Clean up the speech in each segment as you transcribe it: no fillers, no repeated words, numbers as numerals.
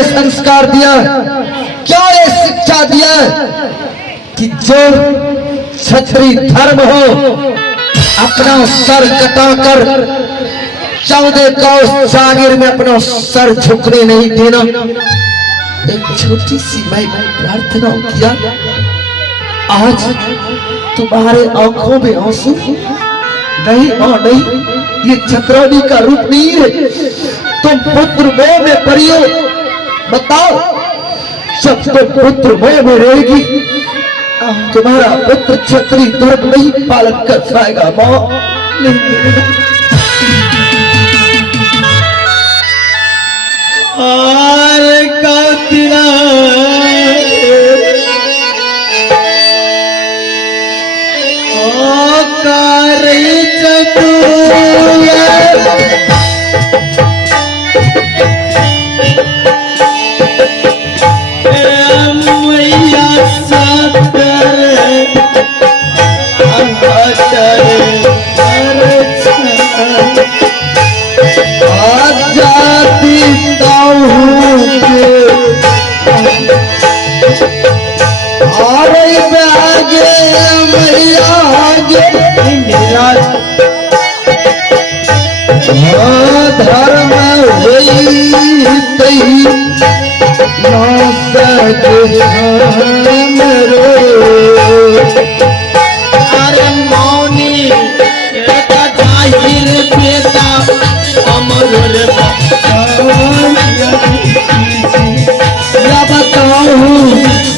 ये संस्कार दिया, क्या ये शिक्षा दिया कि जो क्षत्रिय धर्म हो अपना सर कटाकर 14 कोस जागीर में अपना सर झुकने नहीं देना। एक छोटी सी मैं प्रार्थना किया, आज तुम्हारे आंखों में आंसू नहीं, नहीं, ये छतरौनी का रूप नहीं है। तुम पुत्र मोह में पड़ी हो। बताओ, जब तुम पुत्र मोह में रहेगी तुम्हारा पुत्र क्षत्रिय धर्म नहीं पालन कर पाएगा। मां धर्म अरे मौनी जाहिर बेटा अमर बताऊं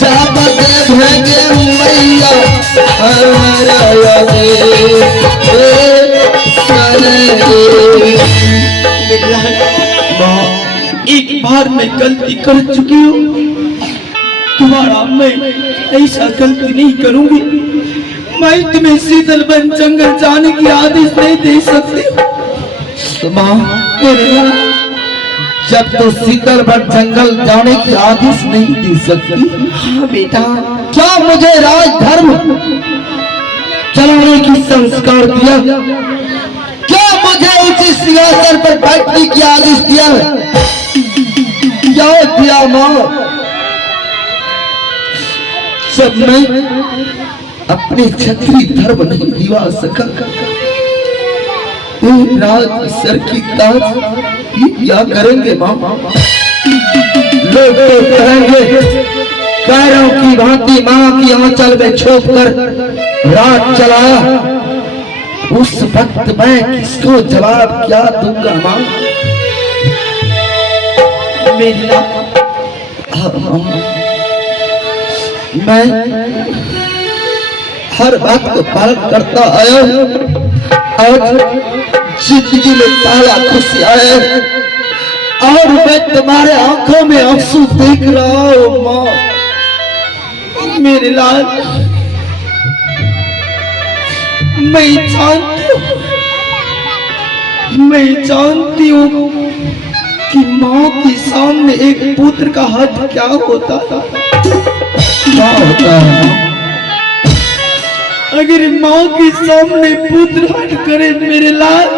जब देखेंगे मैया एक बार मैं गलती कर चुकी हूँ, तुम्हारा मैं ऐसा गलती नहीं करूंगी। मैं तुम्हें शीतल वन जंगल जाने की आदेश नहीं दे सकती। माँ जब तो शीतल वन जंगल जाने की आदेश नहीं दे सकती, हाँ बेटा, क्या मुझे राज धर्म चलाने की संस्कार दिया? क्या मुझे उचित सिंहासन पर बैठने की आदेश दिया है? क्या दिया मां? जब मैं अपने क्षत्रिय धर्म नहीं निभा सका, राज सर की ताज ये क्या करेंगे मां? लोग तो कहेंगे पैरों की भांति मां की आंचल में छोप कर रात चलाया। उस वक्त मैं किसको जवाब क्या दूंगा मां? मैं हर बात को पालन करता आया और जिंदगी में ताला खुशी आया और मैं तुम्हारे आंखों में आंसू देख रहा हूं मां। मेरे लाल, मैं जानती हूँ कि माँ के सामने एक पुत्र का हद क्या होता था। क्या होता है? अगर माँ के सामने पुत्र हद करे मेरे लाल,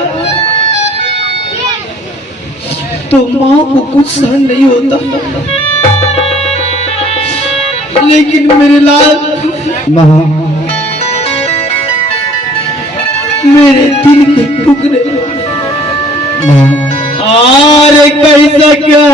तो माँ को कुछ सहन नहीं होता। लेकिन मेरे लाल, मेरे दिल के टुकड़े और कैसा क्या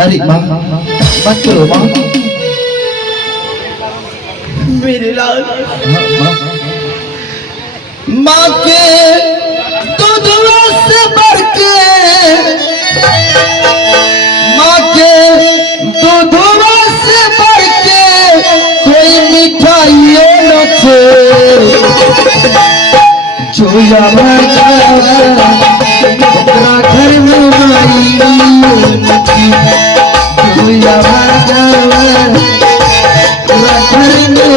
अरे माँ मत करो माँ। मेरे लाल माँ के दूधवा से बढ़ के, माँ के दूधवा से बढ़ के कोई मिठाइयों न थे। जोया घर में माई जोया घर में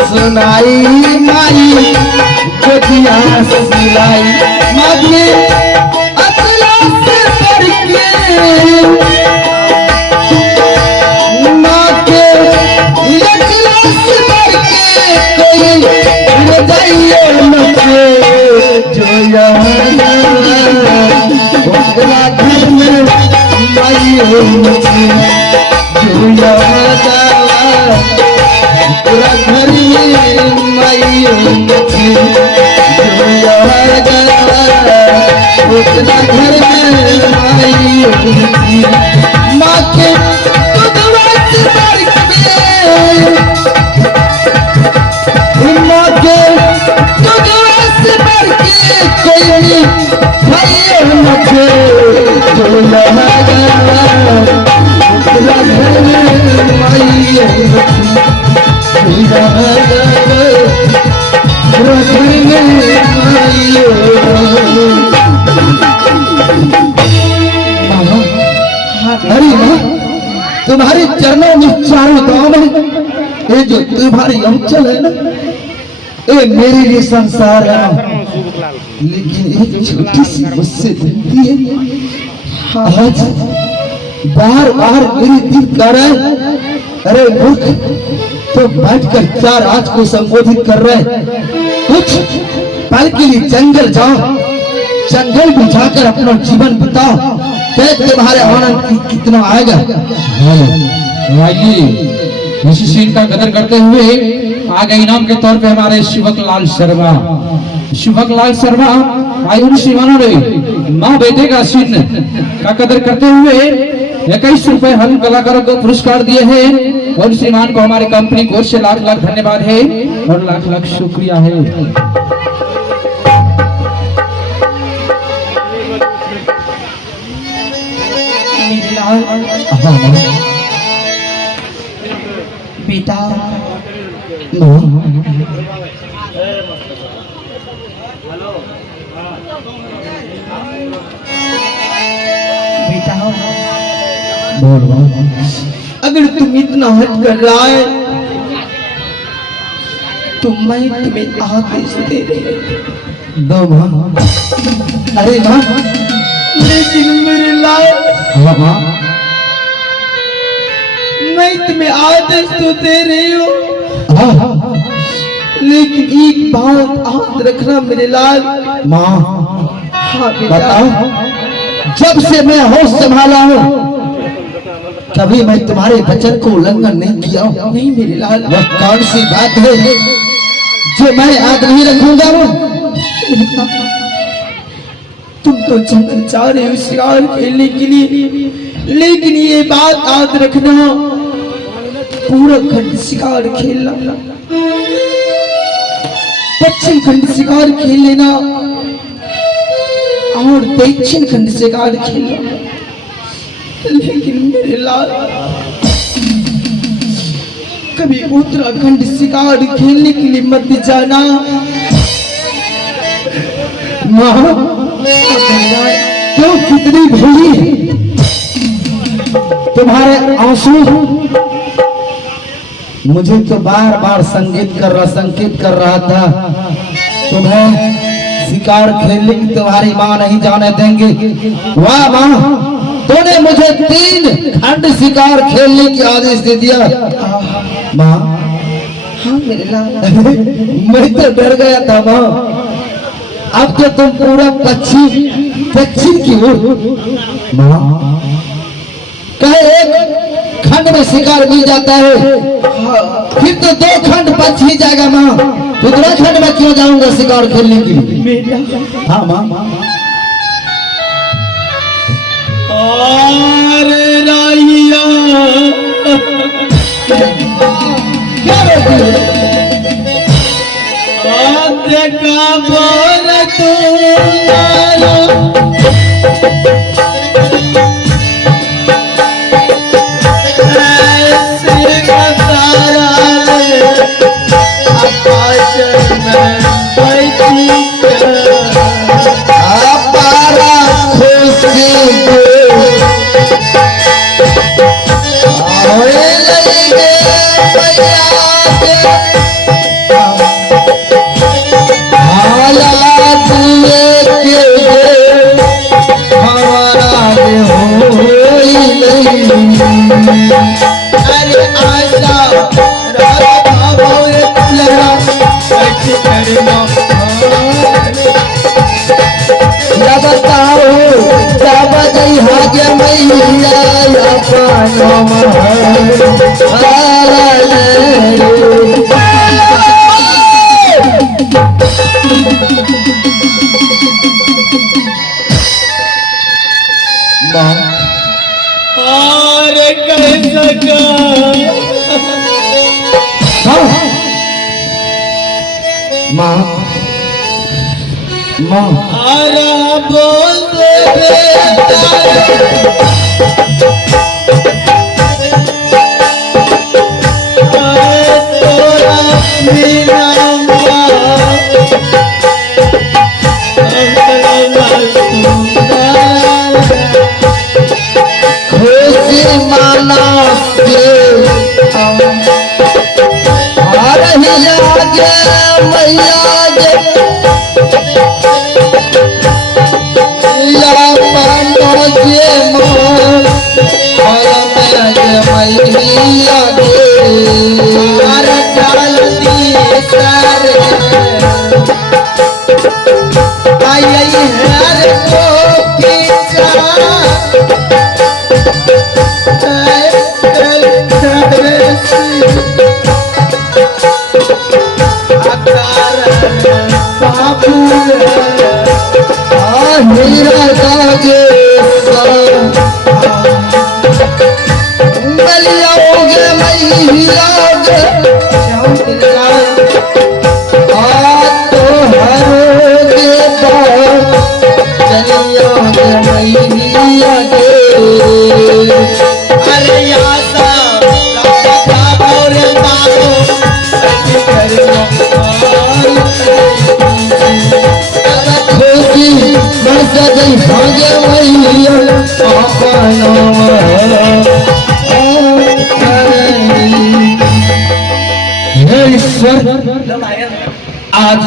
सुनाई माई गोदिया सुनाई माँ के अतला से बढ़ के, माँ के अतला से बढ़ के कोई हृदय न थे। जो यहाँ घर में माई हो मुझे जो पूरा घर में माई होती उतना घर में माई होती। माँ के दूधवा से बढ़ के, माँ के दूधवा से बढ़ के कोई भाई न थे। जो उतना घर में माई होती तुम्हारे चरणों में चारों गांव में ये जो तुम्हारी अंचल है ना, ये मेरे लिए संसार है। लेकिन एक छोटी सी मुझसे विनती है, आज बार बार मेरे दिल कर रहे, अरे मूर्ख तो बैठकर क्या राज को संबोधित कर रहे, कुछ पल के लिए जंगल जाओ, जंगल में जाकर अपना जीवन बिताओ, क्या तुम्हारे आनंद कितना आएगा। इसी सीन का कदर करते हुए आगे इनाम के तौर पे हमारे शिवक लाल शर्मा आयु शिवाना रे माँ बेटे का सीन का कदर करते हुए 21 रुपए हम कलाकारों को पुरस्कार दिए हैं और श्रीमान को हमारी कंपनी की ओर से लाख लाख धन्यवाद है और लाख लाख शुक्रिया है। बेटा बेटा अगर तुम इतना हट कर रहा है तो मैं तुम्हें आदेश दे रही दो माँ। अरे माँ लेकिन मेरे लाल मैं तुम्हें आदेश तो दे रही हूँ, लेकिन एक बात याद रखना मेरे लाल। माँ हाँ बताओ, जब से मैं होश संभाला हूँ कभी मैं तुम्हारे वचन को उल्लंघन नहीं किया हूँ। नहीं मेरे लाल, वह कौन सी बात है जो मैं याद नहीं रखूंगा। वो तुम तो जंगल जा रहे हो शिकार खेलने के लिए, लेकिन ये बात याद रखना, पूरा खंड शिकार खेलना, पश्चिम खंड शिकार खेल लेना और दक्षिण खंड शिकार खेलना। लेकिन मेरे लाल, कभी उत्तराखंड शिकार खेलने के लिए मत जाना। माँ, क्यों कितनी भूली तुम्हारे आंसू मुझे तो बार बार संकेत कर रहा था तुम्हें शिकार खेलने की तुम्हारी माँ नहीं जाने देंगे। वाह माँ, तूने मुझे 3 खंड शिकार खेलने की आदेश दे दिया। माँ, हाँ मेरे लाल, मैं तो डर गया था माँ। अब तो तुम पूरा पश्चिम की ओर। माँ, कहे एक खंड में शिकार मिल जाता है, फिर तो 2 खंड बच ही जाएगा माँ। दूसरा खंड में क्यों जाऊंगा शिकार खेलने के लिए? हाँ माँ। अरे राहिया, क्या बोलती है? का बोल तू अरे आशा बताओ जब हागे मैया और कह सका माँ, माँ, आरा बोल आज